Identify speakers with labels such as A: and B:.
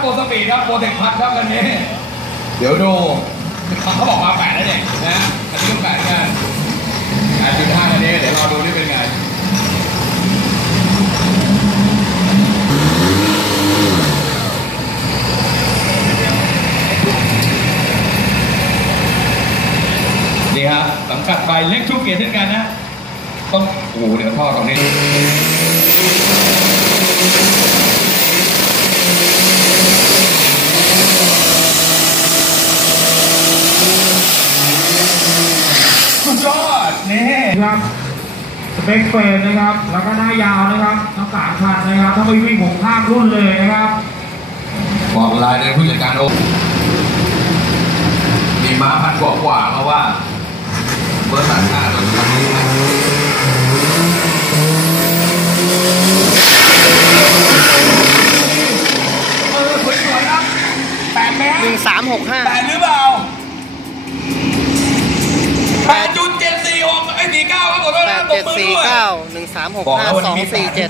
A: โปรสปีดครับโปรเทคพัทครับคันนี้ เดี๋ยวดูเขาบอกมาแปดแล้วเนี่ยนะอันนี้ก็แปดกันแปดจุดห้าคันนี้เดี๋ยวรอดูนี่เป็นไงนี่ฮะสังกัดไปเล็กทุกเกียร์เช่นกันนะต้องโอ้โหเดี๋ยวท่อตรงนี้ สุดยอด
B: ครับสเปคเฟรนะครับ แล้วก็หน้ายาวนะครับทั้งสามคันนะครับถ้าไม่วิ่งผมข้ามรุ่นเลยนะครับ
A: บอกลายในผู้จัดการโอมีม้าพันกว่ากว่าเพราะว่าเบอร์ตัดหน้าตัวนี้เออสวยๆครับแปดเม
C: หนึ่งสามหกห้า
A: แปดหรือเปล่า ดจุดเจ็ดสี่เก้า
C: หนึ่งสามหกห้าสองสี่เจ็
A: ด